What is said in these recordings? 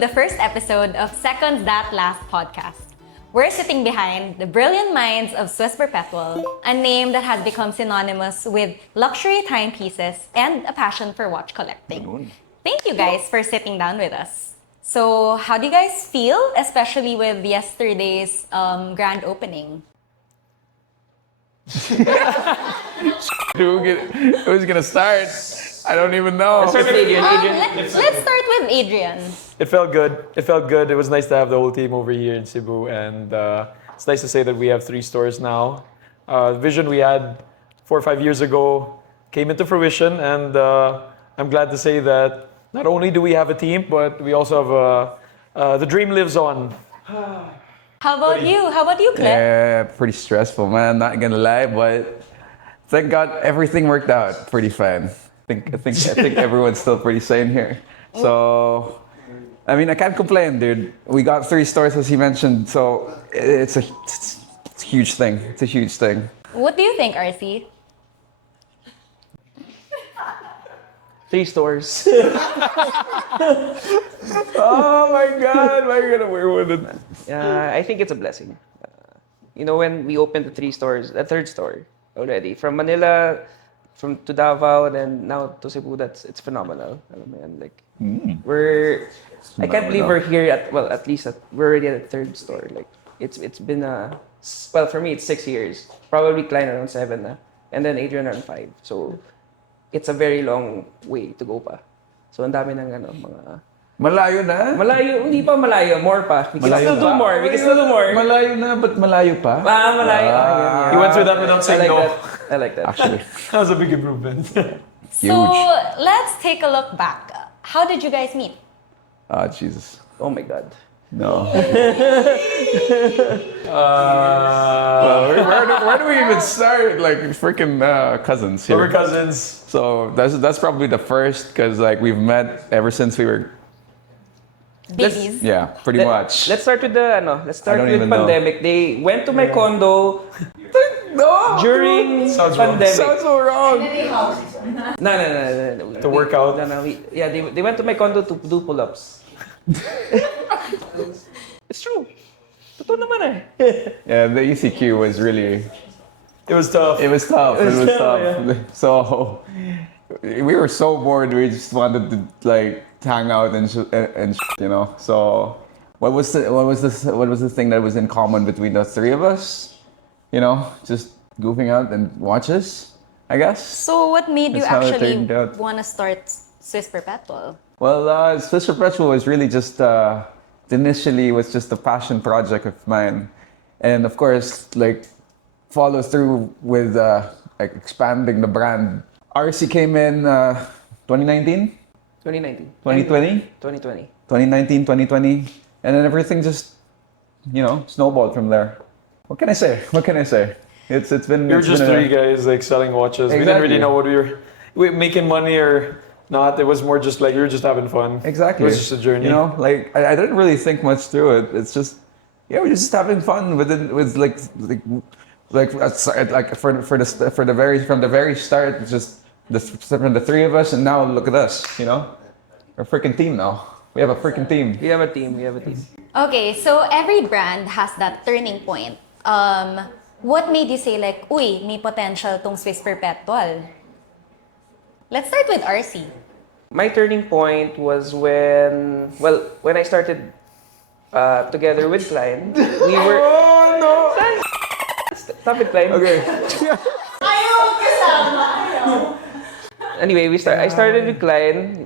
the first episode of Seconds That Last podcast. We're sitting behind the brilliant minds of Swiss Perpetual, a name that has become synonymous with luxury timepieces and a passion for watch collecting. Thank you guys for sitting down with us. So, how do you guys feel, especially with yesterday's grand opening? Who's gonna start? I don't even know. Let's start with Adrian. It felt good. It was nice to have the whole team over here in Cebu, and it's nice to say that we have 3 stores now. The vision we had 4 or 5 years ago came into fruition, and I'm glad to say that not only do we have a team, but we also have the dream lives on. How about you? How about you, Klein? Yeah, pretty stressful, man. Not gonna lie, but thank God everything worked out pretty fine. I think everyone's still pretty sane here. So, I mean, I can't complain, dude. We got 3 stores, as he mentioned, so it's a huge thing. It's a huge thing. What do you think, Arsee? 3 stores. Oh my God, I'm gonna wear one of them. I think it's a blessing. When we opened the 3 stores, the 3rd store already, from Manila, to Davao, and then now to Cebu, it's phenomenal. Man, like I can't believe we're here at least we're already at the 3rd store. Like it's been for me it's 6 years, probably Klein around 7 na, and then Adrian around 5. So it's a very long way to go pa. So ang dami ng mga Malayo na? Malayo, hindi pa malayo, more pa. We can still do more. Malayo na, but malayo pa? Malayo. He went through that without saying no. I like that. Actually. That was a big improvement. So, let's take a look back. How did you guys meet? Oh, Jesus. Oh my God. No. Where do we even start? Like freaking cousins here. We're cousins. So that's probably the first, because like we've met ever since we were. Babies. Yeah, pretty much. Let's start with even pandemic. They went to my condo No. during Sounds wrong. pandemic. Sounds so wrong. No. To work out. They went to my condo to do pull-ups. It's true. Totoo naman eh. Yeah, the ECQ was really. It was tough. It was tough. Yeah. So we were so bored. We just wanted to like hang out and So what was the thing that was in common between the 3 of us? Just goofing out and watches, I guess. So, what made you That's how it actually turned out. want to start Swiss Perpetual? Well, Swiss Perpetual was really just initially was just a passion project of mine, and of course, like follow through with like expanding the brand. Arsee came in 2019. 2019. 2020? 2020. 2019, 2020. And then everything just, snowballed from there. What can I say? It's been... We were just 3 guys like selling watches. Exactly. We didn't really know what we were making money or not. It was more just like we were just having fun. Exactly. It was just a journey. Like I didn't really think much through it. It's just, we're just having fun from the very start. It's just from the 3 of us, and now look at us. We're a freaking team now. We have a freaking team. We have a team. Okay, so every brand has that turning point. What made you say like, uy, may potential tong Swiss Perpetual? Let's start with Arsee. My turning point was when I started together with Klein. We were. Oh no! Stop it, Klein. Okay. Anyway, I started with Klein.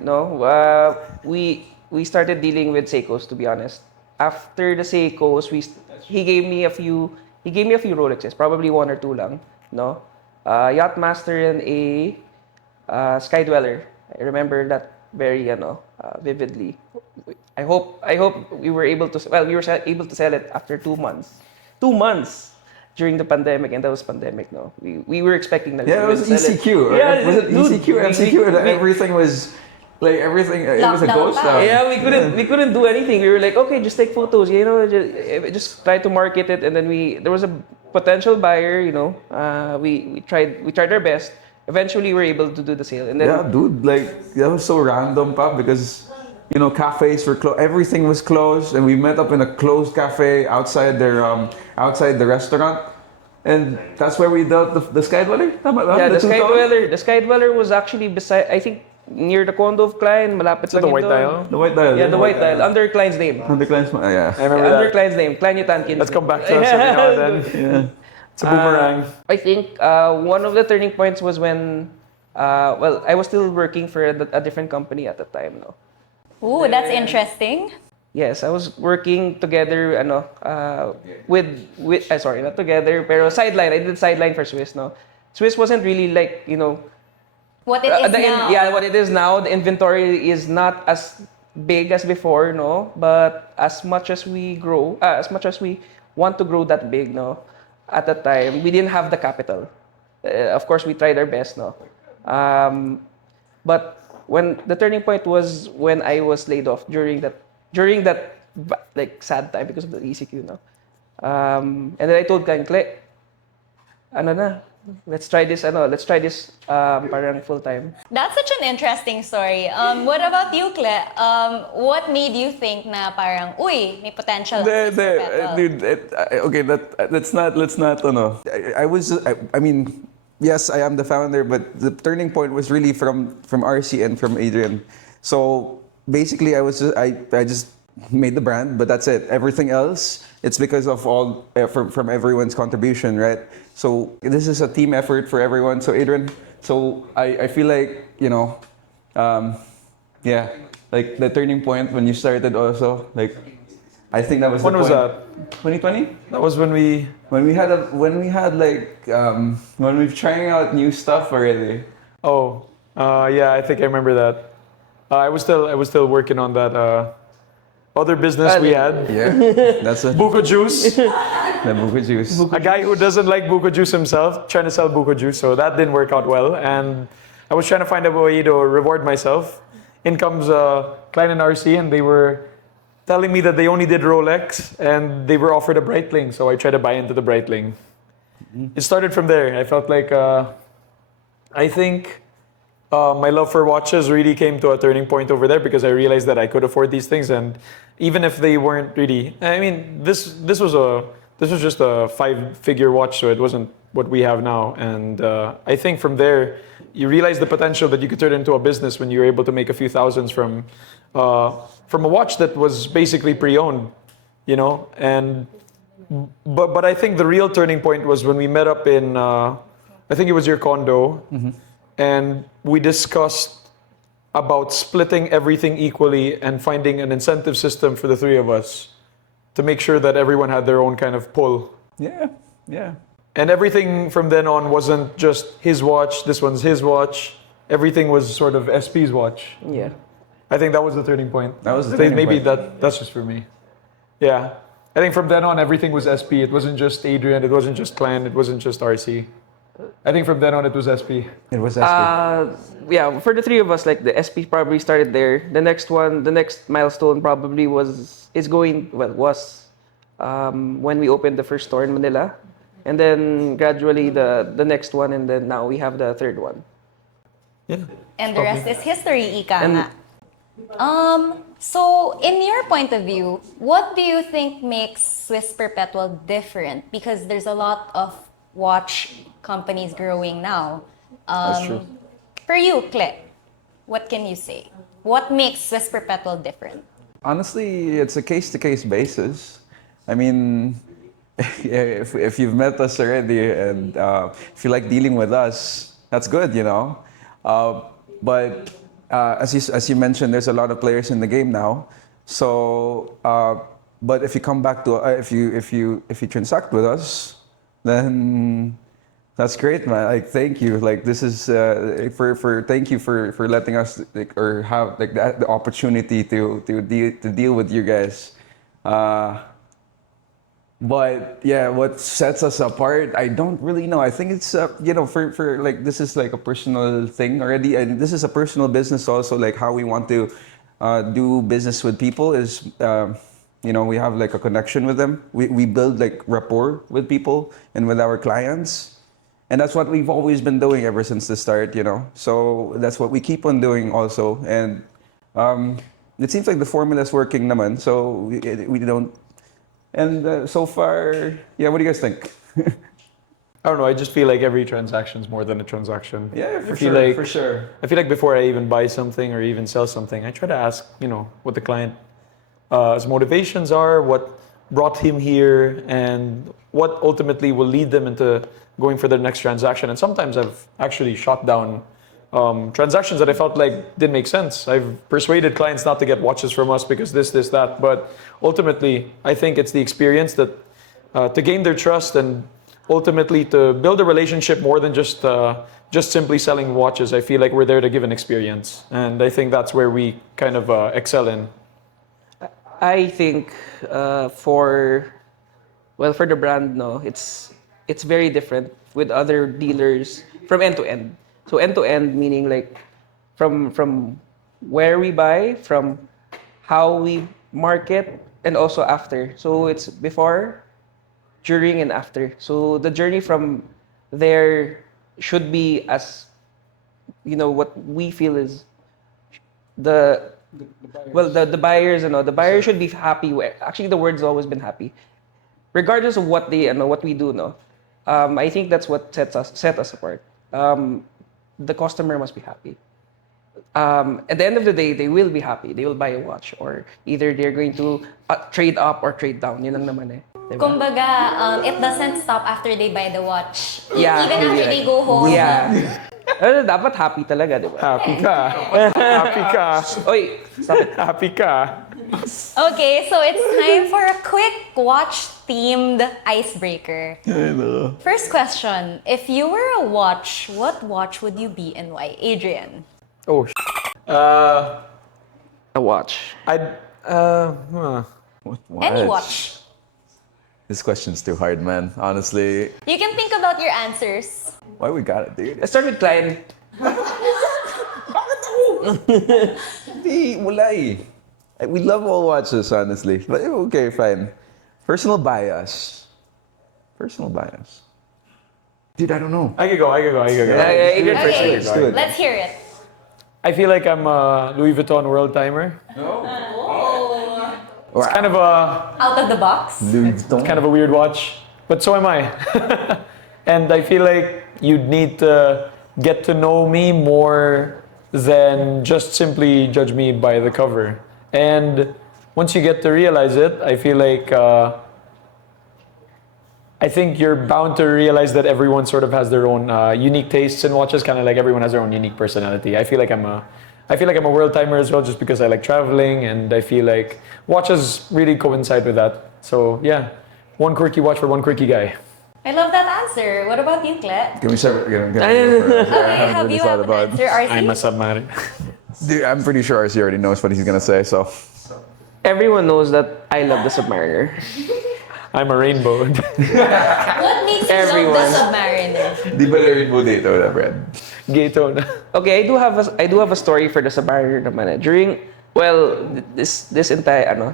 We started dealing with Seikos, to be honest. After the Seikos, he gave me a few Rolexes, probably 1 or 2 lang. Yachtmaster and a Sky Dweller. I remember that very vividly. I hope we were able to sell it after 2 months. 2 months during the pandemic, and that was pandemic. No, we were expecting that. Yeah, it was ECQ. Right? Yeah, was it ECQ, MCQ, and everything was like everything. It was a ghost town. Yeah, we couldn't do anything. We were like, okay, just take photos. Just try to market it, and then there was a potential buyer. We tried our best. Eventually, we were able to do the sale, and then yeah, dude, like that was so random, pa, because you know, cafes were closed. Everything was closed, and we met up in a closed cafe outside outside the restaurant, and that's where we dealt the sky dweller. Tama ba? Yeah, the Sky two-tone? Dweller. The Sky Dweller was actually beside, I think, near the condo of Klein, malapit Is it the lang white yun doon. tile? The white dial. Yeah, the white tile, under Klein's name. Under Klein's, yeah. I remember Under that. Klein's name, Klein Yutankin. Let's come back to us every now and then. Yeah. It's a boomerang. I think one of the turning points was when, well, I was still working for a different company at the time, no. Ooh, that's interesting. Yes, I was working together, with sorry, not together, pero sideline. I did sideline for Swiss, no. Swiss wasn't really like, you know, What it is now. yeah, what it is now. The inventory is not as big as before, no. But as much as we grow, as much as we want to grow that big, no. At that time, we didn't have the capital. Of course, we tried our best, no. But when the turning point was when I was laid off during that like sad time because of the ECQ, no. And then I told Klein, ano na, let's try this parang full time. That's such an interesting story. What about you, Cle? What made you think na parang, uy, may potential ang Swiss Perpetual? Dude, okay, let's not, I mean, yes, I am the founder, but the turning point was really from Arsee and from Adrian. So basically, I just made the brand, but that's it. Everything else, it's because of all from everyone's contribution, right? So this is a team effort for everyone. So Adrian, I feel like, you know, yeah, like the turning point when you started also, like I think that was When the was point. that? 2020. That was when we. When we were trying out new stuff already. Oh, yeah, I think I remember that. I was still working on that other business we had. Yeah, that's it. Buko juice. The buko juice. A guy who doesn't like buko juice himself, trying to sell buko juice, so that didn't work out well. And I was trying to find a way to reward myself. In comes Klein and Arsee, and they were telling me that they only did Rolex, and they were offered a Breitling, so I tried to buy into the Breitling. It started from there. I felt like, I think my love for watches really came to a turning point over there because I realized that I could afford these things, and even if they weren't really, I mean, this was just a 5-figure watch, so it wasn't what we have now. And I think from there, you realize the potential that you could turn into a business when you're able to make a few thousands from a watch that was basically pre-owned, you know. And but I think the real turning point was when we met up in I think it was your condo, and we discussed about splitting everything equally and finding an incentive system for the three of us to make sure that everyone had their own kind of pull. Yeah, yeah. And everything from then on wasn't just his watch, this one's his watch. Everything was sort of SP's watch. Yeah. I think that was the turning point. That was the I think turning maybe point. that's just for me. Yeah. I think from then on, everything was SP. It wasn't just Adrian. It wasn't just Klein. It wasn't just RC. I think from then on, it was SP. It was SP. Yeah, for the three of us, like the SP probably started there. The next milestone probably was when we opened the first store in Manila, and then gradually the next one, and then now we have the third one. Yeah. And the rest is history, ika And- nga. So, in your point of view, what do you think makes Swiss Perpetual different? Because there's a lot of watch companies growing now. That's true. For you, Cle, what can you say? What makes Swiss Perpetual different? Honestly, it's a case-to-case basis. I mean, if you've met us already and if you like dealing with us, that's good, you know. But as you mentioned, there's a lot of players in the game now. So, but if you come back to if you transact with us, then that's great, man. Like, thank you. Like, this is thank you for letting us or have the opportunity to deal with you guys. But yeah, what sets us apart, I don't really know. I think it's for like, this is like a personal thing already, and this is a personal business also. Like, how we want to do business with people is, we have like a connection with them. We build like rapport with people and with our clients, and that's what we've always been doing ever since the start. So that's what we keep on doing also. And it seems like the formula is working naman, so we don't. And so far, yeah, what do you guys think? I don't know. I just feel like every transaction is more than a transaction. Yeah, I feel like, for sure. I feel like before I even buy something or even sell something, I try to ask, what the client's motivations are, what brought him here, and what ultimately will lead them into going for their next transaction. And sometimes I've actually shot down transactions that I felt like didn't make sense. I've persuaded clients not to get watches from us because this, that. But ultimately, I think it's the experience that to gain their trust and ultimately to build a relationship more than just simply selling watches. I feel like we're there to give an experience, and I think that's where we kind of excel in. I think for the brand, no, it's very different with other dealers from end to end. So end to end meaning like from where we buy, from how we market, and also after. So it's before, during, and after. So the journey from there should be as what we feel is the buyers, the buyers should be happy. Actually, the word's always been happy, regardless of what they what we do. No, I think that's what set us apart. The customer must be happy. At the end of the day, they will be happy. They will buy a watch, or either they're going to trade up or trade down. Yun lang naman eh. Diba? Kumbaga, it doesn't stop after they buy the watch. Yeah, Even after they go home. Yeah. Dapat happy talaga, di ba? Happy ka. Happy ka. Oy, stop it. Happy ka. Okay, so it's time for a quick watch-themed icebreaker. First question, if you were a watch, what watch would you be and why? Adrian. Oh, A watch. Any watch. This question's too hard, man. Honestly, You can think about your answers. why we got it, dude? Let's start with Klein. Hindi, wala eh. We love all watches, honestly. But okay, fine. Personal bias. Dude, I don't know. I could go. Adrian first. Okay, Let's do it. let's hear it. I feel like I'm a Louis Vuitton world timer. It's kind of a Out of the box. kind of a weird watch, but so am I. And I feel like you'd need to get to know me more than just simply judge me by the cover. And once you get to realize it, I feel like I think you're bound to realize that everyone sort of has their own unique tastes in watches, kind of like everyone has their own unique personality. I feel like I'm a world timer as well, just because I like traveling, and I feel like watches really coincide with that. So yeah, one quirky watch for one quirky guy. I love that answer. What about you, Clet? Can we start? Okay, have you have an answer, Arsee? I'm a submarine. Dude, I'm pretty sure Arsee already knows what he's gonna say, so. Everyone knows that I love the Submariner. I'm a rainbow. What makes you love Everyone. the Submariner? Di ba rainbow dito, Brad? Gay tone. Okay, I do have a story for the Submariner naman eh.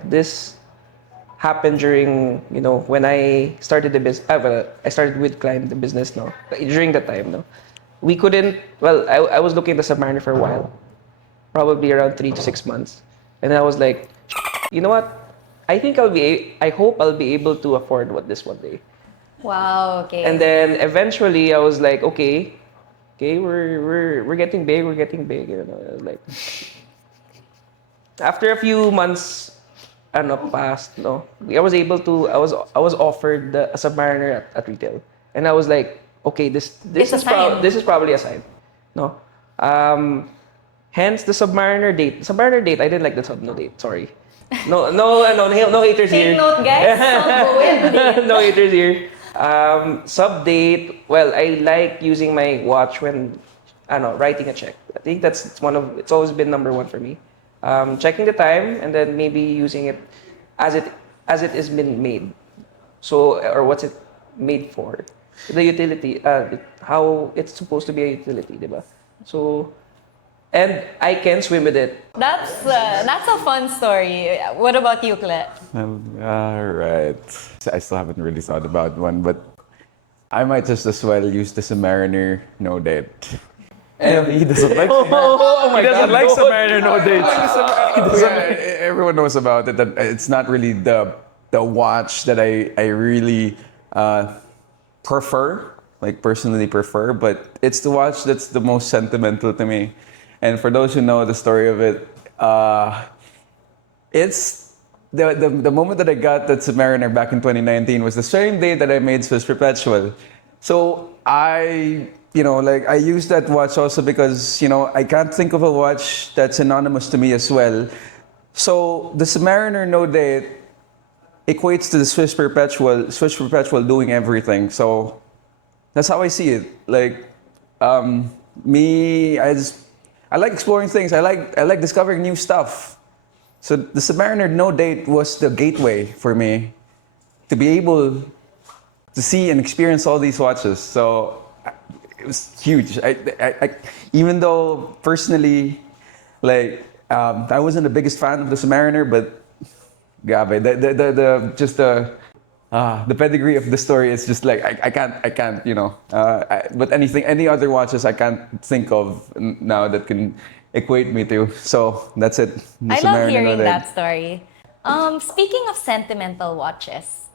This happened during, when I started the business. I started with Klein the business, no. During that time, no. We couldn't. Well, I was looking at the Submariner for a while, probably around 3 to 6 months, and I was like, you know what? I hope I'll be able to afford this one day. Wow, okay. And then eventually I was like, okay, we're getting big, like after a few months passed, no, I was offered a Submariner at retail, and I was like, okay, this is probably a sign, no. Hence the Submariner date. Submariner date. I didn't like the no date. Sorry. No haters here. Take note, guys. No haters here. Sub date. Well, I like using my watch when, writing a check. I think it's always been number one for me. Checking the time and then maybe using it as it is been made. So, or what's it made for? The utility. How it's supposed to be a utility, diba? So. And I can swim with it. That's a fun story. What about you, Clet? All right. I still haven't really thought about one, but I might just as well use the Submariner no date. He doesn't like. He doesn't like Submariner No Dates. Everyone knows about it. That it's not really the watch that I really prefer, like personally prefer, but it's the watch that's the most sentimental to me. And for those who know the story of it, it's the moment that I got that Submariner back in 2019 was the same day that I made Swiss Perpetual. So I used that watch also because, I can't think of a watch that's synonymous to me as well. So the Submariner No Date equates to the Swiss Perpetual doing everything. So that's how I see it. Like, I like exploring things. I like discovering new stuff. So the Submariner No Date was the gateway for me to be able to see and experience all these watches. So it was huge. I even though personally, like, I wasn't the biggest fan of the Submariner, but grabe, the pedigree of the story is just like I can't, but any other watches I can't think of now that can equate me to. So that's it. The I love Submariner hearing No Date. that story. Speaking of sentimental watches,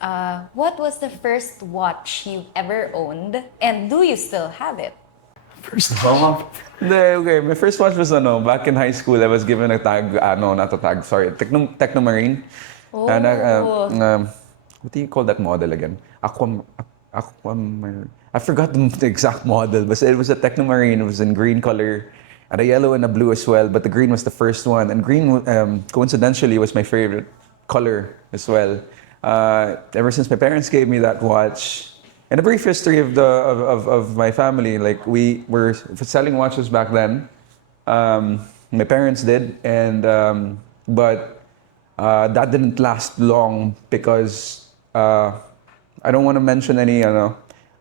what was the first watch you ever owned, and do you still have it? First of all, Okay, my first watch was back in high school. I was given a tag. Not a tag. Sorry, Technomarine. Oh. And what do you call that model again? I forgot the exact model, but it was a Technomarine. It was in green color, and a yellow and a blue as well. But the green was the first one, and green coincidentally was my favorite color as well. Ever since my parents gave me that watch. And a brief history of my family, like we were selling watches back then. My parents did, and but that didn't last long because I don't want to mention any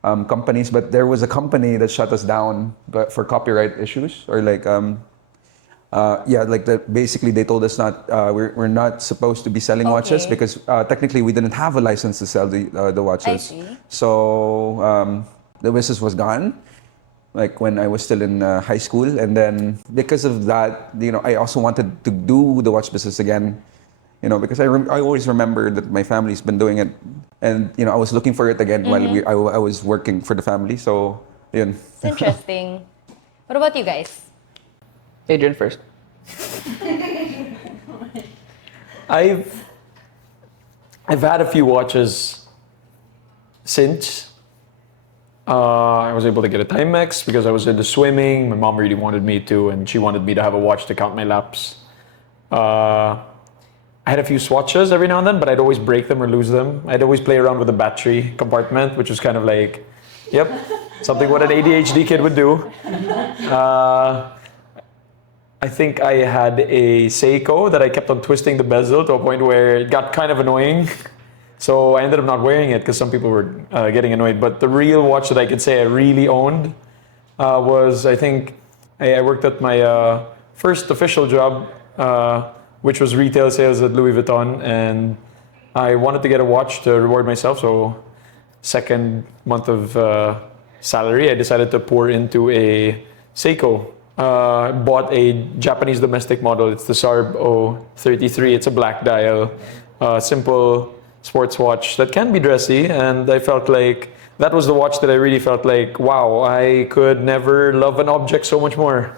companies, but there was a company that shut us down for copyright issues or like basically they told us we're not supposed to be selling watches because technically we didn't have a license to sell the watches. I see. So the business was gone, like when I was still in high school, and then because of that, I also wanted to do the watch business again, because I always remember that my family's been doing it, and I was looking for it again while I was working for the family. So yun. It's interesting. What about you guys? Adrian first. I've had a few watches since. I was able to get a Timex because I was into swimming. My mom really wanted me to, and she wanted me to have a watch to count my laps. I had a few Swatches every now and then, but I'd always break them or lose them. I'd always play around with the battery compartment, which was kind of like, something what an ADHD kid would do. I think I had a Seiko that I kept on twisting the bezel to a point where it got kind of annoying. So I ended up not wearing it because some people were getting annoyed. But the real watch that I could say I really owned was, I think, I worked at my first official job, which was retail sales at Louis Vuitton. And I wanted to get a watch to reward myself. So second month of salary, I decided to pour into a Seiko. Bought a Japanese domestic model. It's the 𝗕𝗿𝗃. It's a black dial, simple sports watch that can be dressy, and I felt like that was the watch that I really felt like, wow, I could never love an object so much more.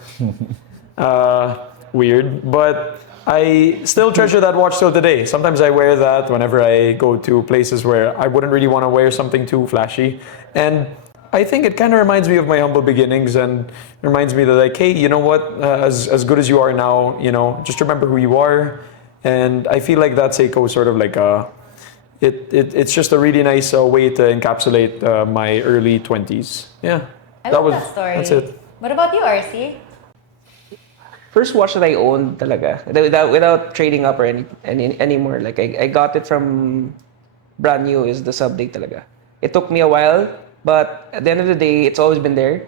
Weird, but I still treasure that watch till today. Sometimes I wear that whenever I go to places where I wouldn't really want to wear something too flashy, and I think it kind of reminds me of my humble beginnings and reminds me that, like, hey, you know what? As good as you are now, just remember who you are. And I feel like that Seiko is sort of like it's just a really nice way to encapsulate my early 20s. Yeah, I love that story. That's it. What about you, Arsee? First watch that I owned talaga, without trading up or any anymore. Like I got it from brand new, is the Sub-Date talaga. It took me a while. But at the end of the day, it's always been there.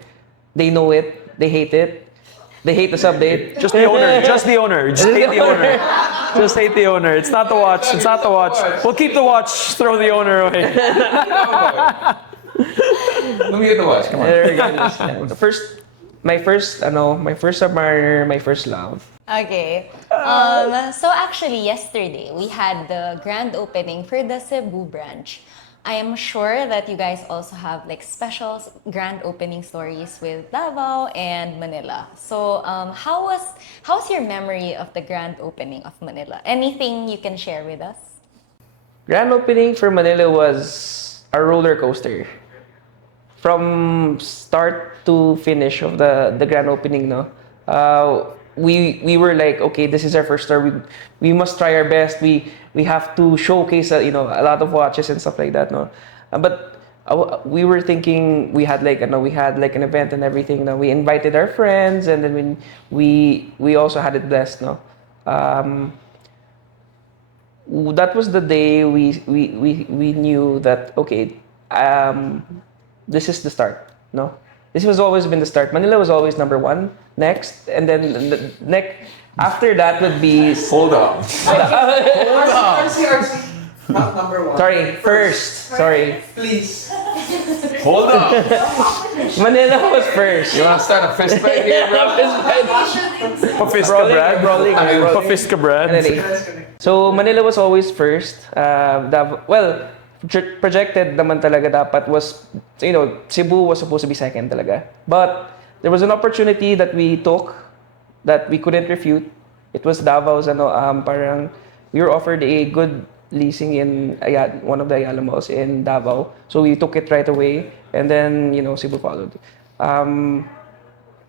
They know it. They hate it. They hate the Sub-Date. Just the owner. Just the owner. Just hate the owner. Just hate the owner. It's not the watch. It's not the watch. We'll keep the watch. Throw the owner away. Let me get the watch. Come on. The my first submariner, my first love. Okay. So actually, yesterday we had the grand opening for the Cebu branch. I am sure that you guys also have like special grand opening stories with Davao and Manila. So, how's your memory of the grand opening of Manila? Anything you can share with us? Grand opening for Manila was a roller coaster. From start to finish of the grand opening, no, we were like, okay, this is our first store. We must try our best. We have to showcase a lot of watches and stuff like that, no. But we were thinking we had like an event and everything. No, we invited our friends, and then we also had it blessed, no. That was the day we knew that okay, this is the start. No, this has always been the start. Manila was always number one. Next, and then next after that would be Hold on. Arsee, not number one. sorry, first. Sorry, Please. Hold on. Manila was first. You want to start a fist fight here, bro? Pa-fist ka, Brad. Brawling. Pa-fist ka, Brad. So Manila was always first. Projected naman talaga dapat was, Cebu was supposed to be second talaga. But there was an opportunity that we took that we couldn't refute. It was Davao's parang we were offered a good leasing in one of the Ayala malls in Davao. So we took it right away, and then Cebu followed. I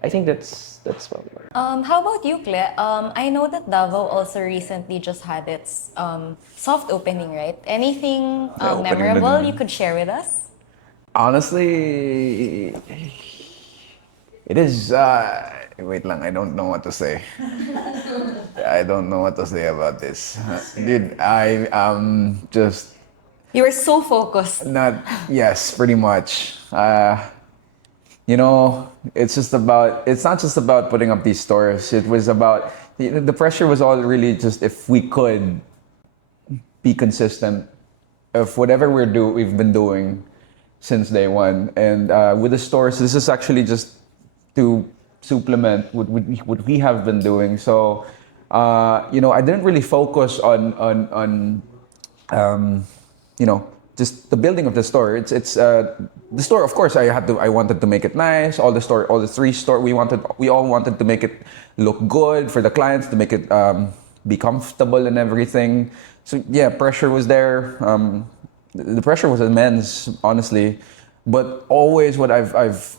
think that's probably. How about you, Cle? I know that Davao also recently just had its soft opening, right? Anything The opening memorable din. you could share with us? Honestly, it is. Wait lang, I don't know what to say. I don't know what to say about this. Dude, I just You were so focused. not. Yes, pretty much. It's just about. It's not just about putting up these stores. It was about the pressure was all really just if we could be consistent of whatever we've been doing since day one, and with the stores, this is actually just to supplement what we have been doing. So, I didn't really focus on just the building of the store. It's the store. Of course, I wanted to make it nice. All the three store. We all wanted to make it look good for the clients, to make it be comfortable and everything. So yeah, pressure was there. The pressure was immense, honestly. But always what I've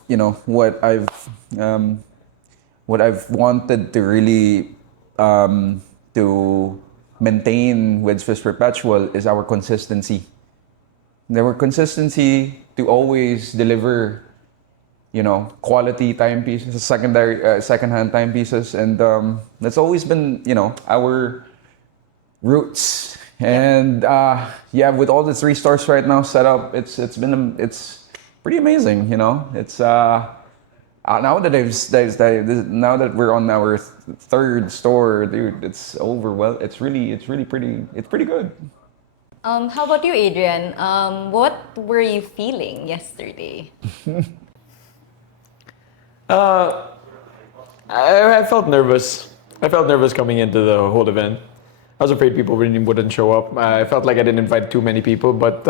wanted to really to maintain with Swiss Perpetual is our consistency. Our consistency to always deliver, quality timepieces, secondhand timepieces, and that's always been, our roots. And with all the three stores right now set up, it's pretty amazing. It's now that we're on our third store, dude, it's overwhelming. It's pretty good. How about you, Adrian? What were you feeling yesterday? I felt nervous. I felt nervous coming into the whole event. I was afraid people wouldn't show up. I felt like I didn't invite too many people, but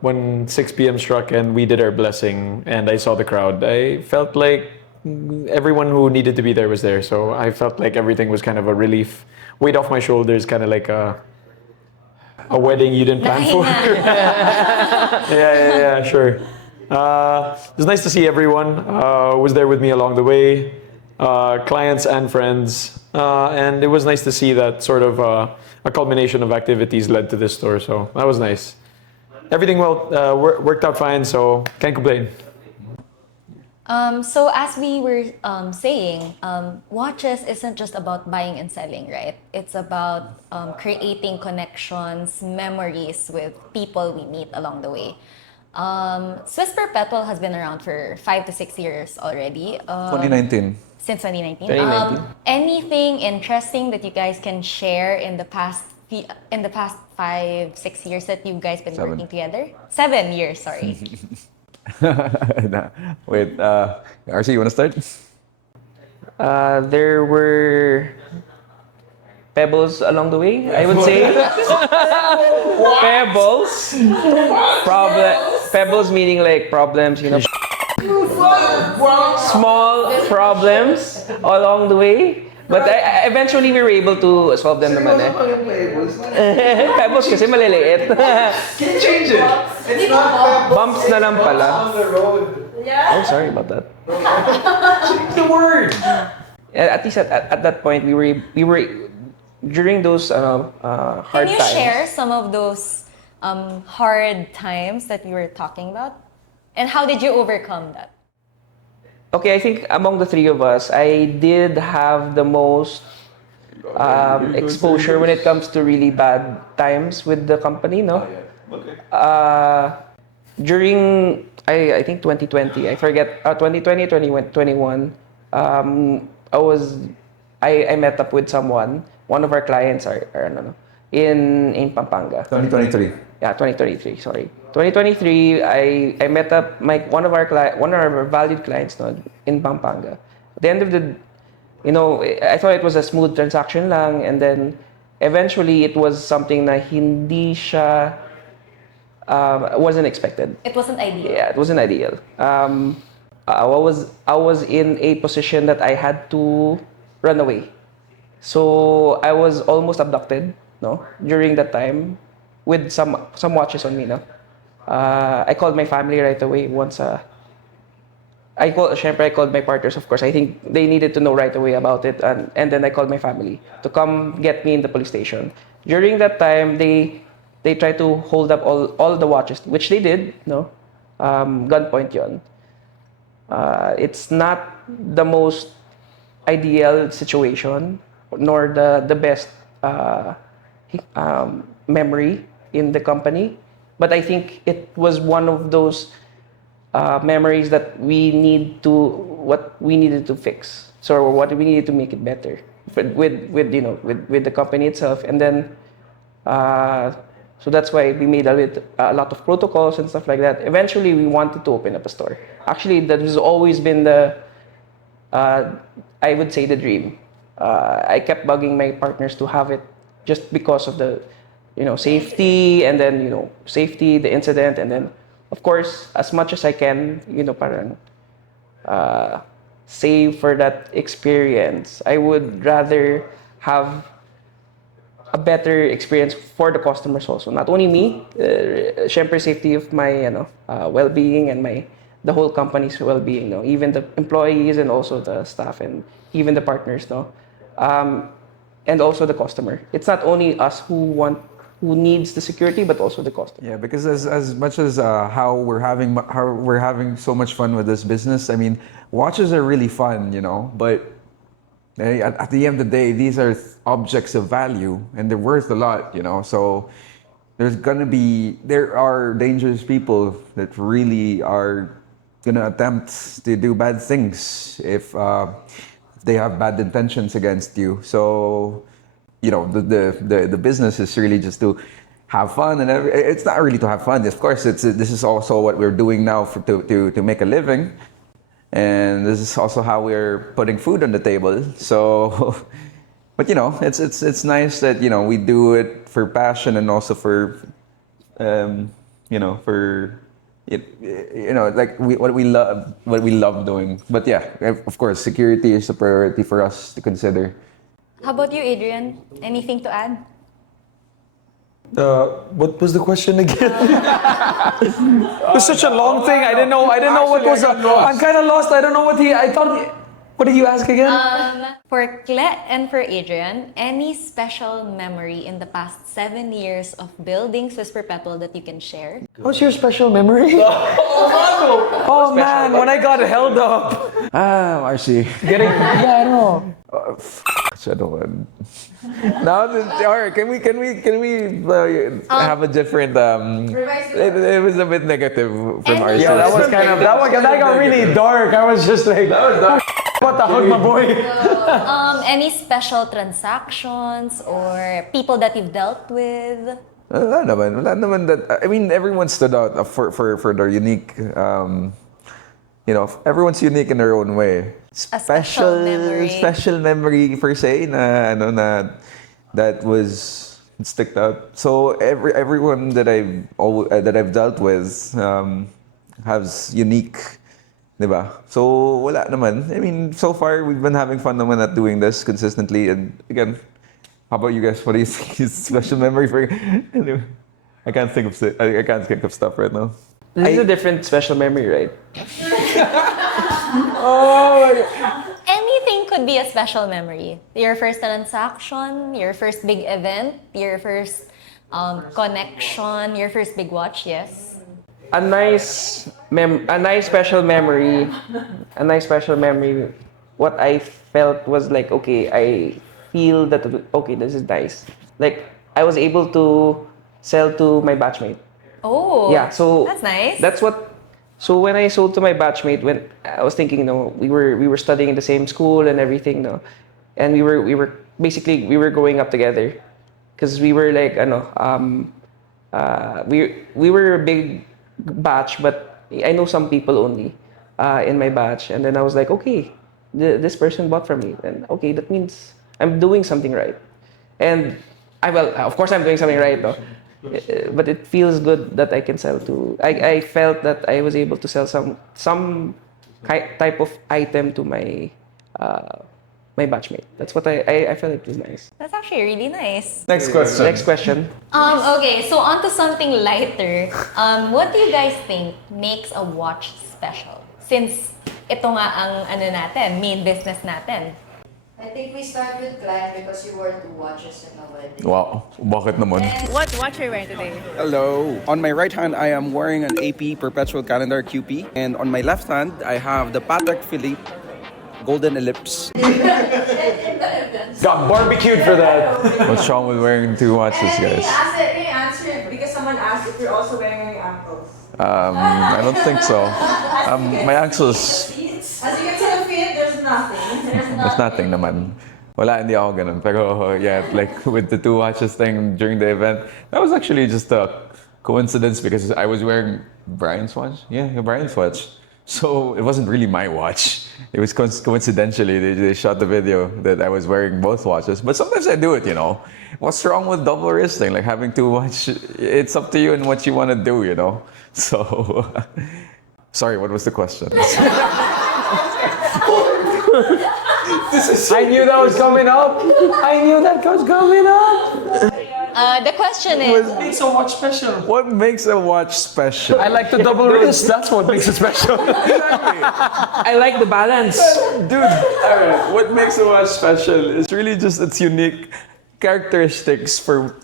when 6 p.m. struck and we did our blessing and I saw the crowd, I felt like everyone who needed to be there was there. So I felt like everything was kind of a relief, weight off my shoulders, kind of like a wedding you didn't plan for. Yeah, sure. It was nice to see everyone was there with me along the way, clients and friends, and it was nice to see that sort of a culmination of activities led to this store. So that was nice. Everything worked out fine, so can't complain. So as we were saying, watches isn't just about buying and selling, right? It's about creating connections, memories with people we meet along the way. Swiss Perpetual has been around for 5 to 6 years already. 2019. Since 2019. 2019. Anything interesting that you guys can share in the past 5-6 years that you guys been 7. working together? 7 years, sorry. Wait, Arsee, you want to start? There were pebbles along the way, I would say. Pebbles. Pebbles meaning like problems, small problems along the way. But eventually we were able to solve them naman eh. Pebbles kasi maliliit. Can you change it? It's not Bumps na lang pala. on the road. Oh, sorry about that. Change the word. At least at that point, we were during those hard Can you times. share some of those hard times that you were talking about? And how did you overcome that? Okay, I think among the three of us, I did have the most exposure when it comes to really bad times with the company, no? Okay. During, I think 2020, I forget, 2020, 2021, I met up with someone, one of our clients in Pampanga. 2023. Yeah, 2023, sorry. 2023, I met up one of our valued clients in Pampanga. At the end of the, I thought it was a smooth transaction lang, and then eventually it was something na hindi siya, wasn't expected. It wasn't ideal. Yeah, it wasn't ideal. I was in a position that I had to run away. So I was almost abducted, during that time, with some watches on me, I called my family right away once. I called my partners, of course. I think they needed to know right away about it, and then I called my family to come get me in the police station. During that time, they tried to hold up all the watches, which they did, gunpoint yon. It's not the most ideal situation, nor the best memory in the company, but I think it was one of those memories that we needed to fix. So what we needed to make it better with the company itself, and then so that's why we made a lot of protocols and stuff like that. Eventually, we wanted to open up a store. Actually, that has always been the I would say the dream. I kept bugging my partners to have it just because of the safety, and then safety, the incident, and then of course as much as I can parang save for that experience. I would rather have a better experience for the customers also, not only me, syempre safety of my well-being and the whole company's well-being, even the employees and also the staff and even the partners, and also the customer. It's not only us who needs the security, but also the customer. Yeah, because as much as how we're having so much fun with this business, I mean, watches are really fun, but at the end of the day, these are objects of value and they're worth a lot, so there are dangerous people that really are gonna attempt to do bad things if they have bad intentions against you. So the business is really just to have fun, and it's not really to have fun. Of course, this is also what we're doing now to make a living, and this is also how we're putting food on the table. So, but it's nice that we do it for passion and also for what we love doing. But yeah, of course, security is a priority for us to consider. How about you, Adrian? Anything to add? What was the question again? It was such a long thing. I didn't know what was. I'm kind of lost. I don't know I thought. What did you ask again? For Cle and for Adrian, any special memory in the past 7 years of building Swiss Perpetual that you can share? What's your special memory? Oh man, when I got held up. Arsee. I know. Now, all right. Can we have a different? It was a bit negative from Arsee. Yeah, that got really dark. I was just like, what the 𝗕𝗃𝗃 Any special transactions or people that you've dealt with? Wala naman that. I mean, everyone stood out for their unique everyone's unique in their own way. A special memory. Special memory per se that was sticked out. So everyone that I've dealt with has unique, diba? So wala naman. I mean, so far we've been having fun naman at doing this consistently. And again, how about you guys? What do you think is special memory for? Anyway, I can't think of stuff right now. This is a different special memory, right? Anything could be a special memory. Your first transaction, your first big event, your first connection, your first big watch, yes. A nice special memory. What I felt was like, okay, I feel that, okay, this is nice. Like, I was able to sell to my batchmate. Oh, Yeah, so that's nice. So when I sold to my batchmate, when I was thinking, we were studying in the same school and everything, and we were basically growing up together, because we were like, we were a big batch, but I know some people only in my batch, and then I was like, okay, this person bought from me, and okay, that means I'm doing something right, and of course I'm doing something right, though. But it feels good that I can sell to. I felt that I was able to sell some type of item to my my batchmate. That's what I felt it was nice. That's actually really nice. Next question. Next question. Okay, so on to something lighter. What do you guys think makes a watch special? Since ito nga ang main business natin. I think we start with Klein because you wore 2 watches in a wedding. Wow, bakit naman? What watch are you wearing today? Hello. On my right hand, I am wearing an AP Perpetual calendar QP. And on my left hand, I have the Patek Philippe Golden Ellipse. Got barbecued for that. What's wrong with wearing 2 watches, guys? Can you answer it? Because someone asked if you're also wearing ankles. I don't think so. My ankles, As you can see the feet, there's nothing. there's nothing naman. Wala, hindi ako ganun. Pero yeah, like with the 2 watches thing during the event, that was actually just a coincidence because I was wearing Brian's watch. Yeah, Brian's watch. So it wasn't really my watch. It was coincidentally, they shot the video that I was wearing both watches. But sometimes I do it, What's wrong with double wristing? Like having 2 watches, it's up to you and what you want to do, So, sorry, what was the question? I knew that was coming up. The question is, What makes a watch special? What makes a watch special? I like the double wrist. That's what makes it special. I like the balance. Dude, alright, what makes a watch special is really just its unique characteristics for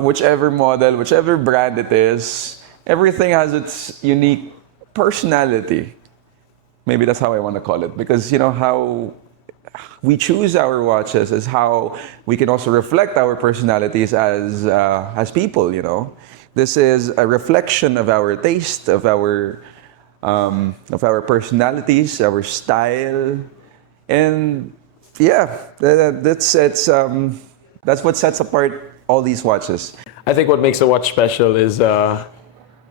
whichever model, whichever brand it is. Everything has its unique personality. Maybe that's how I want to call it, because how we choose our watches is how we can also reflect our personalities as people. This is a reflection of our taste, of our personalities, our style, and yeah, that's what sets apart all these watches. I think what makes a watch special is, I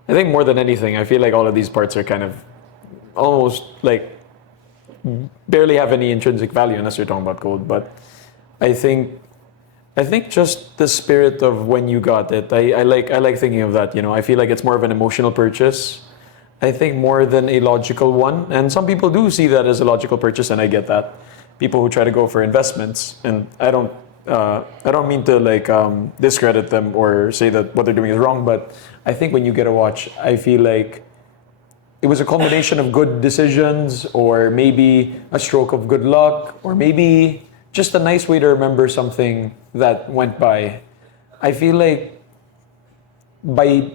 think more than anything, I feel like all of these parts are kind of almost like barely have any intrinsic value unless you're talking about gold. But I think just the spirit of when you got it, I like thinking of that. I feel like it's more of an emotional purchase. I think more than a logical one, and some people do see that as a logical purchase, and I get that. People who try to go for investments, and I don't mean to discredit them or say that what they're doing is wrong, but I think when you get a watch, I feel like it was a combination of good decisions, or maybe a stroke of good luck, or maybe just a nice way to remember something that went by. I feel like by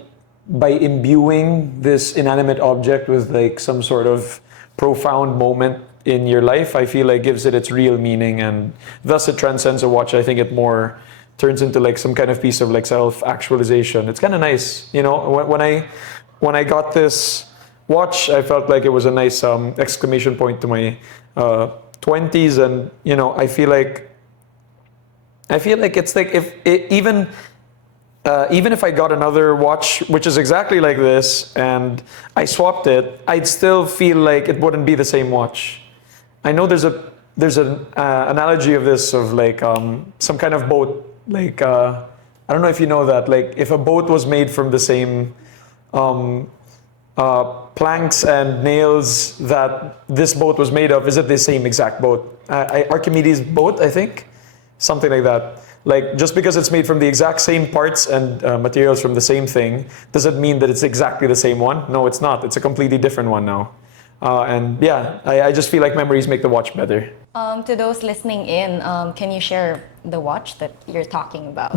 imbuing this inanimate object with some sort of profound moment in your life, I feel like gives it its real meaning, and thus it transcends a watch. I think it more turns into some kind of piece of self-actualization. It's kind of nice, when I got this watch, I felt like it was a nice exclamation point to my 20s, and I feel like it's if it, even even if I got another watch which is exactly like this and I swapped it, I'd still feel like it wouldn't be the same watch. I know there's an analogy of this of like some kind of boat. Like I don't know if you know that. Like if a boat was made from the same planks and nails that this boat was made of, is it the same exact boat? Archimedes' boat, I think, something like that. Like just because it's made from the exact same parts and materials from the same thing, does it mean that it's exactly the same one? No, it's not. It's a completely different one now. And yeah, I just feel like memories make the watch better. To those listening in, can you share the watch that you're talking about?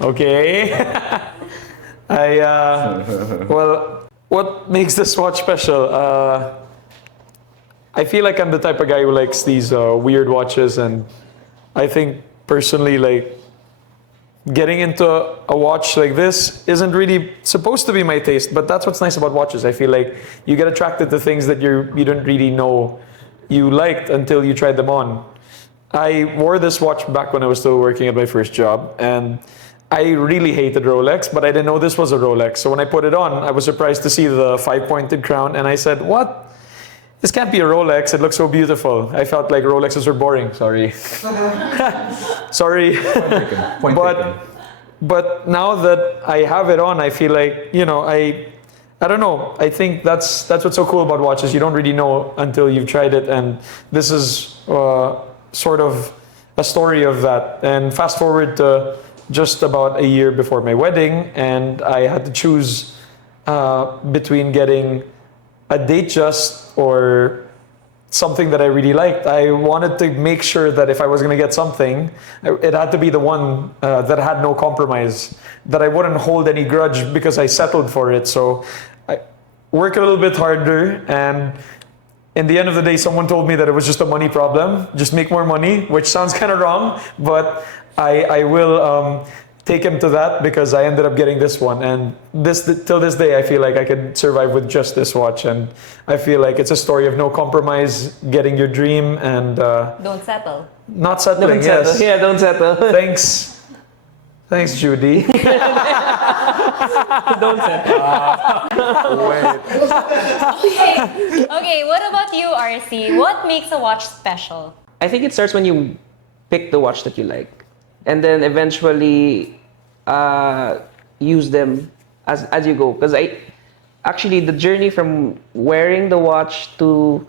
Okay. Well, what makes this watch special? I feel like I'm the type of guy who likes these weird watches, and I think personally, like, getting into a watch like this isn't really supposed to be my taste, but that's what's nice about watches. I feel like you get attracted to things that you didn't really know you liked until you tried them on. I wore this watch back when I was still working at my first job, and I really hated Rolex, but I didn't know this was a Rolex. So when I put it on, I was surprised to see the 5-pointed crown, and I said, what? This can't be a Rolex. It looks so beautiful. I felt like Rolexes were boring. Sorry. Sorry. Point taken. But now that I have it on, I feel like, you know, I don't know. I think that's what's so cool about watches. You don't really know until you've tried it, and this is sort of a story of that. And fast forward to just about a year before my wedding, and I had to choose between getting a Datejust or something that I really liked. I wanted to make sure that if I was going to get something, it had to be the one that had no compromise, that I wouldn't hold any grudge because I settled for it. So I work a little bit harder, and in the end of the day, someone told me that it was just a money problem. Just make more money, which sounds kind of wrong, but I will take him to that because I ended up getting this one. And till this day, I feel like I could survive with just this watch. And I feel like it's a story of no compromise, getting your dream, and Don't settle. not settling. Don't settle. Yes. Yeah, don't settle. Thanks, Judy. Don't settle. Okay, what about you, Arsee? What makes a watch special? I think it starts when you pick the watch that you like, and then eventually use them as you go. Because actually the journey from wearing the watch to,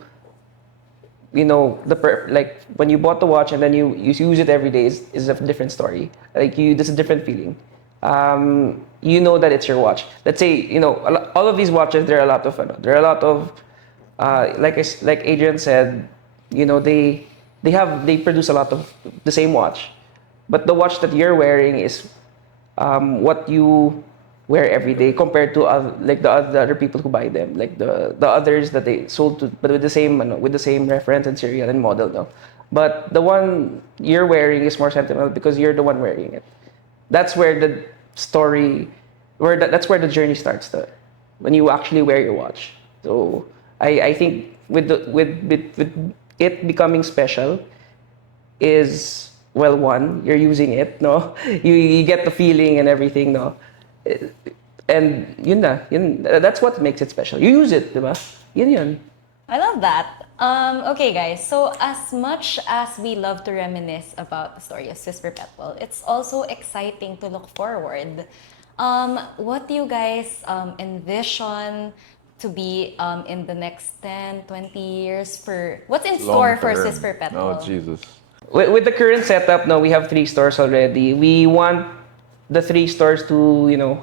you know, like when you bought the watch and then you use it every day is a different story. Like there's a different feeling. You know that it's your watch. Let's say, you know, all of these watches, there are a lot of like Adrian said, you know, they produce a lot of the same watch, but the watch that you're wearing is what you wear every day compared to the other people who buy them, like the others that they sold to, but with the same reference and serial and model, no. But the one you're wearing is more sentimental because you're the one wearing it. That's where the story, that's where the journey starts. When you actually wear your watch. So I think with it becoming special is, well, one, you're using it, no? You get the feeling and everything, no? And that's what makes it special. You use it, diba? Yun. I love that. Okay, guys. So as much as we love to reminisce about the story of 𝗲𝗏 Perpetual, it's also exciting to look forward. What do you guys envision to be in the next 10, 20 years what's in store for 𝗲𝗏 Perpetual? Oh, Jesus. With the current setup, no, we have 3 stores already. We want the 3 stores to, you know,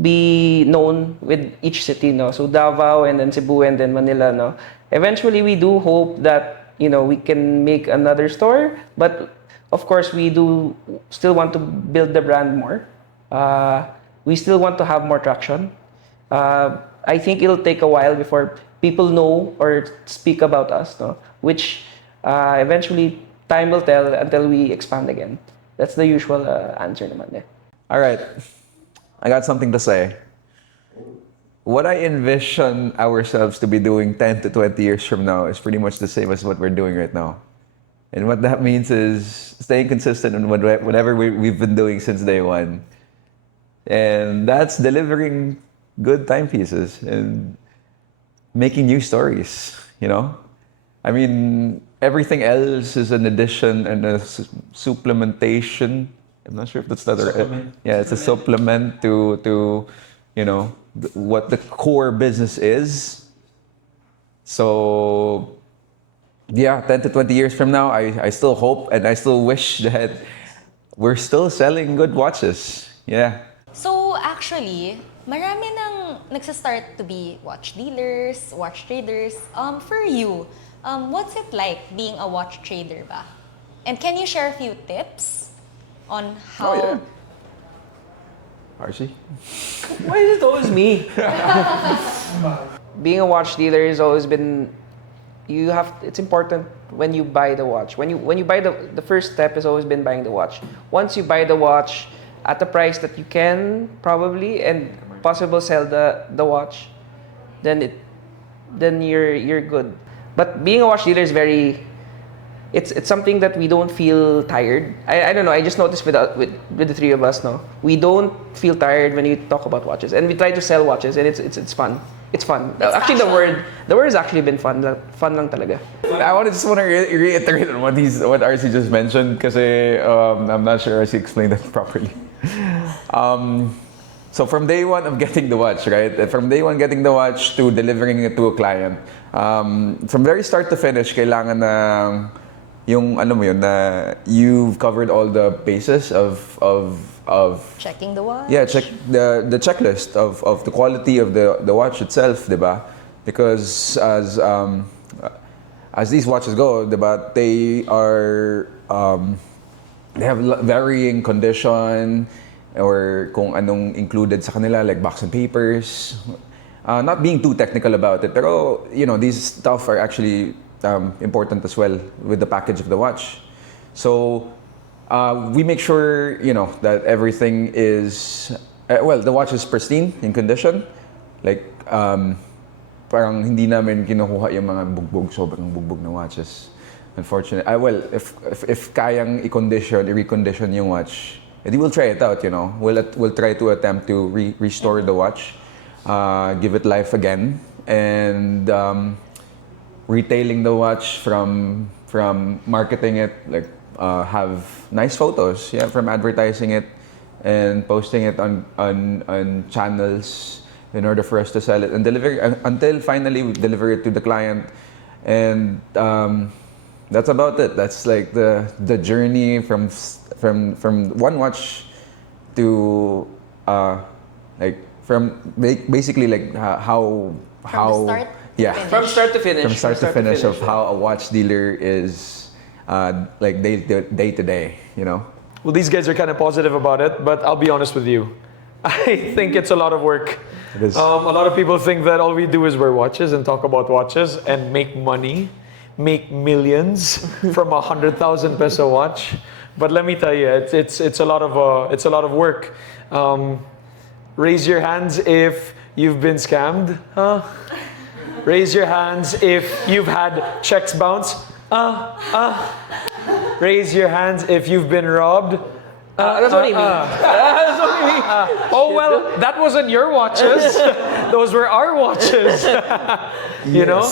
be known with each city, no. So Davao, and then Cebu, and then Manila, no. Eventually, we do hope that, you know, we can make another store, but of course, we do still want to build the brand more. We still want to have more traction. I think it'll take a while before people know or speak about us, no. Which eventually time will tell until we expand again. That's the usual answer naman, eh. All right. I got something to say. What I envision ourselves to be doing 10 to 20 years from now is pretty much the same as what we're doing right now. And what that means is staying consistent in whatever we've been doing since day one. And that's delivering good timepieces and making new stories, you know? I mean, everything else is an addition and a supplementation. I'm not sure if that's the other. Yeah, it's a supplement to you know, what the core business is. So, yeah, 10 to 20 years from now, I still hope and I still wish that we're still selling good watches. Yeah. So actually, marami nang nagsastart to be watch dealers, watch traders. For you, what's it like being a watch trader ba? And can you share a few tips on how... Oh, yeah. Arsee? Why is it always me? Being a watch dealer has always been, it's important when you buy the watch. When you buy the first step has always been buying the watch. Once you buy the watch at the price that you can probably and possible sell the watch, then you're good. But being a watch dealer is very, it's something that we don't feel tired. I don't know, I just noticed with the three of us now. We don't feel tired when we talk about watches. And we try to sell watches and it's fun. It's fun. Actually, the word has actually been fun. Fun lang talaga. I just want to reiterate on what Arsee just mentioned because I'm not sure Arsee explained that properly. So from day one of getting the watch, right? From day one getting the watch to delivering it to a client, from very start to finish, kailangan na yung ano mo yun na you've covered all the bases of Checking the watch? yeah, check the checklist of the quality of the watch itself, diba? Because as these watches go, diba, they are they have varying condition or kung anong included sa kanila, like box and papers. Not being too technical about it, pero you know, these stuff are actually important as well with the package of the watch. So we make sure, you know, that everything is the watch is pristine in condition. Like parang hindi namin kinukuha yung mga sobrang bugbog na watches. Unfortunately, if kayang recondition yung watch, we'll try it out. You know, we'll try to attempt to restore the watch, give it life again, and retailing the watch from marketing it, like have nice photos, yeah, from advertising it and posting it on channels in order for us to sell it and deliver until finally we deliver it to the client. And that's about it. That's like the journey from one watch to like from basically like how start yeah finish. From start to finish. from start to finish of how a watch dealer is like day to day, you know. Well, these guys are kind of positive about it, but I'll be honest with you. I think it's a lot of work. It is. A lot of people think that all we do is wear watches and talk about watches and make money, make millions from 100,000 peso watch. But let me tell you, it's a lot of work. Raise your hands if you've been scammed. Raise your hands if you've had checks bounce. Raise your hands if you've been robbed. That's what he means. That's what he means. Oh well, that wasn't your watches. Those were our watches. You know,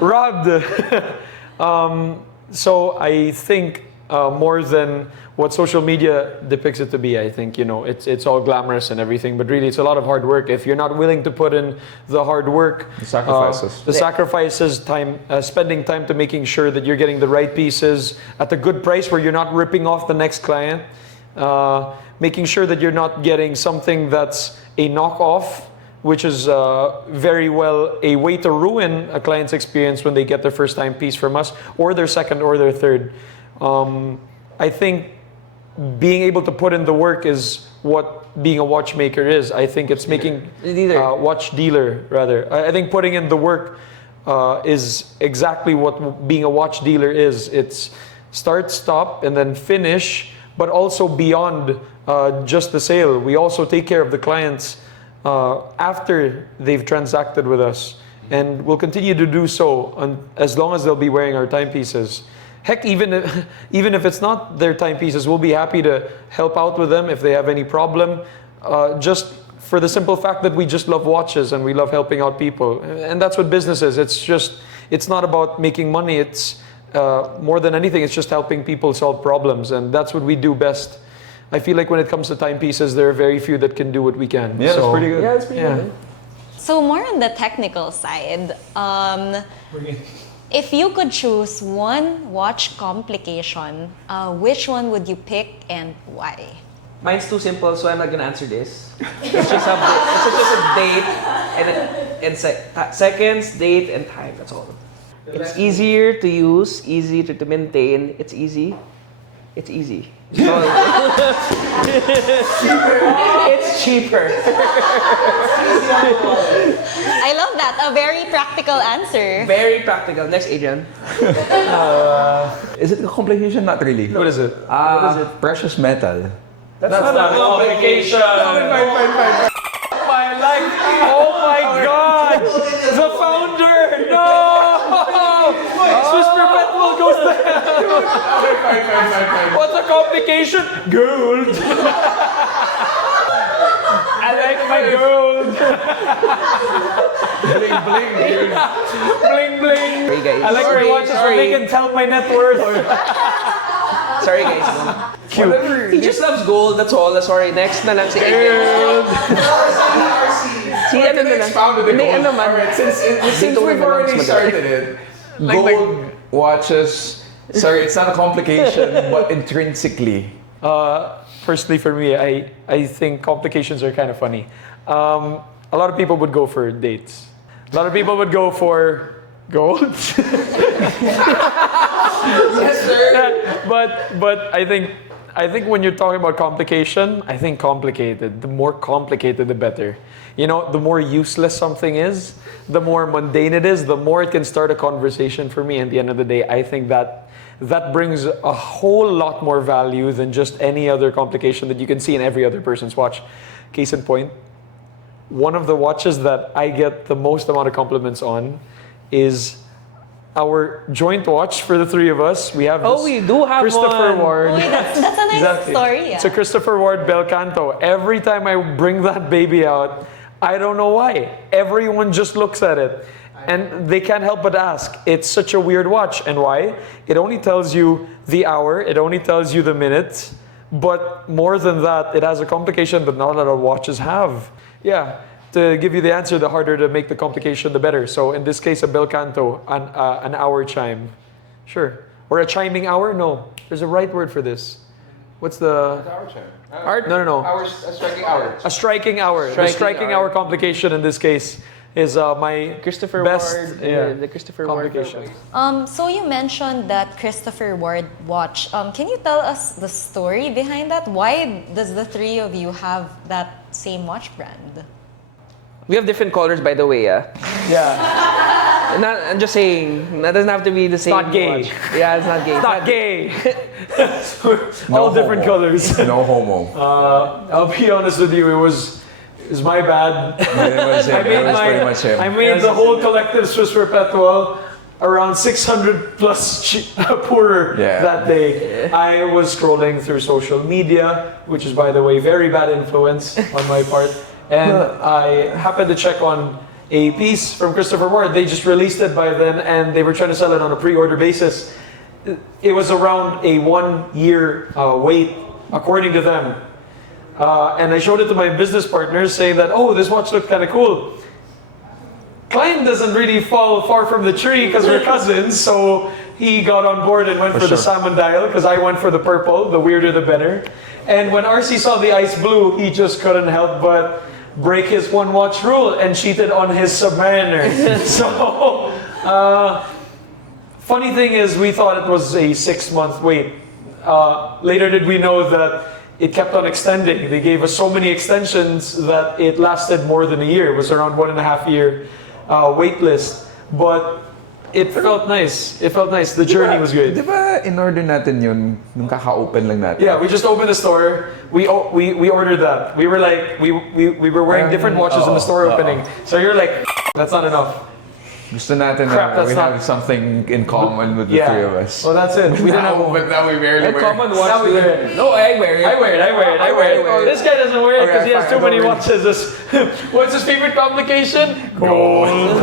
robbed. So I think more than what social media depicts it to be, I think, you know, it's all glamorous and everything, but really it's a lot of hard work. If you're not willing to put in the hard work, The sacrifices. time, spending time to making sure that you're getting the right pieces at a good price where you're not ripping off the next client, making sure that you're not getting something that's a knockoff, which is very well a way to ruin a client's experience when they get their first time piece from us, or their second or their third. I think being able to put in the work is what being a watchmaker is. I think it's making watch dealer rather. I think putting in the work is exactly what being a watch dealer is. It's start, stop, and then finish, but also beyond just the sale. We also take care of the clients after they've transacted with us, and we'll continue to do so as long as they'll be wearing our timepieces. Heck, even if it's not their timepieces, we'll be happy to help out with them if they have any problem. Just for the simple fact that we just love watches and we love helping out people. And that's what business is. It's not about making money. It's more than anything, it's just helping people solve problems. And that's what we do best. I feel like when it comes to timepieces, there are very few that can do what we can. Yeah, that's pretty good. Yeah, it's pretty good. So more on the technical side, if you could choose one watch complication, which one would you pick and why? Mine's too simple, so I'm not gonna answer this. It's just a date and seconds, date, and time. That's all. It's easier to use, easy to maintain. It's easy. It's easy. So, it's cheaper. I love that. A very practical answer. Very practical. Next, Adrian. Is it a complication? Not really. What is it? What is it? Precious metal. That's not a complication. Fine. My life. Oh my God! The founder. No! Swiss Perpetual goes to hell. What's a complication? Gold. I like my gold. Bling bling, dude. Bling bling. Sorry, guys. I like my watches where they can tell my net worth. Sorry, guys. Cute. He just loves gold. That's all. Sorry. Next na lang si Adrian. Si ano na lang. Expounded the Hindi, gold. ano man. Alright, since Dito we've naman already mas started it, gold watches. Sorry, it's not a complication, but intrinsically. Personally, for me, I think complications are kind of funny. A lot of people would go for dates. A lot of people would go for gold. Yes, sir. But I think when you're talking about complication, I think complicated. The more complicated, the better. You know, the more useless something is, the more mundane it is, the more it can start a conversation for me. At the end of the day, I think that brings a whole lot more value than just any other complication that you can see in every other person's watch. Case in point, one of the watches that I get the most amount of compliments on is our joint watch for the three of us. We have this we do have Christopher one. Ward. Uy, that's a nice Exactly. story. Yeah. It's a Christopher Ward Bel Canto. Every time I bring that baby out, I don't know why. Everyone just looks at it. And they can't help but ask. It's such a weird watch. And why? It only tells you the hour. It only tells you the minute. But more than that, it has a complication that not a lot of watches have. Yeah. To give you the answer, the harder to make the complication, the better. So in this case, a bel canto, an hour chime. Sure. Or a chiming hour? No. There's a right word for this. What's the... Hour chime. Art? No. A striking hour. A striking hour. The striking hour complication in this case is my Christopher best Ward. The Christopher complication. Ward. So you mentioned that Christopher Ward watch. Can you tell us the story behind that? Why does the three of you have that same watch brand? We have different colors, by the way. Yeah. I'm just saying, that doesn't have to be the same. not gay. watch. Yeah, it's not gay. It's not gay. No All different homo. colors. No homo. I'll be honest with you, it was my bad. It was him. It was pretty much him. I made the whole collective Swiss Perpetual around 600 plus poorer that day. I was scrolling through social media, which is, by the way, very bad influence on my part. And I happened to check on a piece from Christopher Ward. They just released it by then, and they were trying to sell it on a pre-order basis. It was around a 1 year wait, according to them. And I showed it to my business partners, saying that, oh, this watch looked kind of cool. Klein doesn't really fall far from the tree because we're cousins, so he got on board and went for the salmon dial because I went for the purple, the weirder the better. And when Arsee saw the ice blue, he just couldn't help but break his one watch rule and cheated on his Submariner. So, funny thing is, we thought it was a 6-month wait. Later did we know that it kept on extending. They gave us so many extensions that it lasted more than a year. It was around 1.5 year wait list. But it felt nice. It felt nice. The journey was good. Diba in order natin yun nung kaka-open lang natin? Yeah, we just opened the store. We ordered that. We were like we were wearing different watches in the store opening. So you're like, that's not enough. Gusto natin Crap, na that's we not- have something in common with the three of us. Well, that's it. We don't have but now we barely a common watch. Now we wear it. No, I wear it. I wear it. This guy doesn't wear it because he has Okay, too fine, many I don't watches. What's his favorite complication? Gold.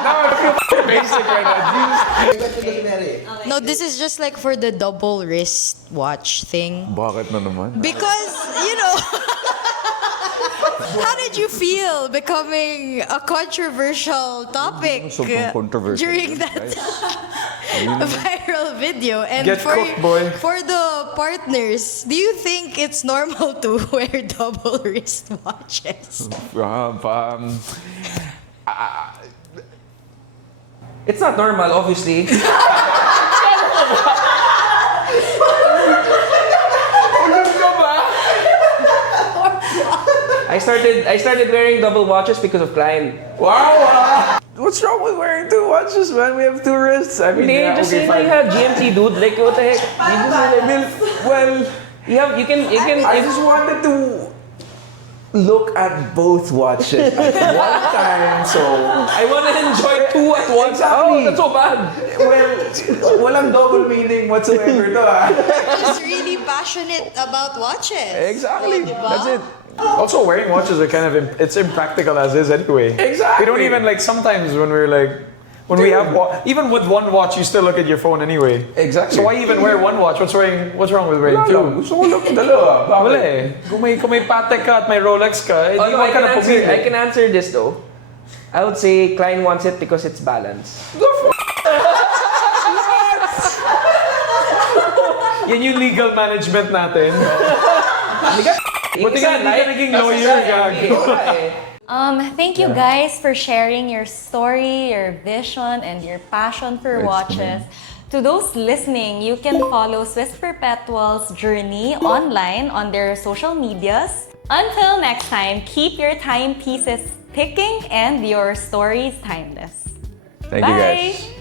Now I feel basic right now. No, this is just like for the double wrist watch thing. Bakit na naman? Because, you know, how did you feel becoming a controversial topic Sobrang controversial. during that viral video? And Get cooked, boy. for the partners, do you think it's normal to wear double wrist watches? It's not normal, obviously. I started wearing double watches because of Klein. Wow! What's wrong with wearing two watches, man? We have two wrists. I mean, Hindi, yeah, just okay, say na fine. you have GMT, dude. Like, what the heck? You just Well, you can. I just wanted to look at both watches at one time, so... I want to enjoy two at once. Exactly. Oh, that's so bad. Well, walang double meaning whatsoever to, ah. Just really passionate about watches. Exactly. Oh, diba? That's it. Also, wearing watches are kind of it's impractical as is anyway. Exactly. We don't even like sometimes when we're like when we have even with one watch you still look at your phone anyway. Exactly. So why even wear one watch? What's wrong with wearing Wala two? lang. Gusto ko lang dalawa. Wala Bakit? eh. Kung may Patek ka at may Rolex ka, Oh, di no, ba I ka can na answer. pumili? I can answer this though. I would say Klein wants it because it's balanced. Yan yung legal management natin. Buti nga, hindi ka naging lawyer, gago. Thank you guys for sharing your story, your vision, and your passion for watches. To those listening, you can follow Swiss Perpetual's journey online on their social medias. Until next time, keep your timepieces ticking and your stories timeless. Thank you, guys. Bye!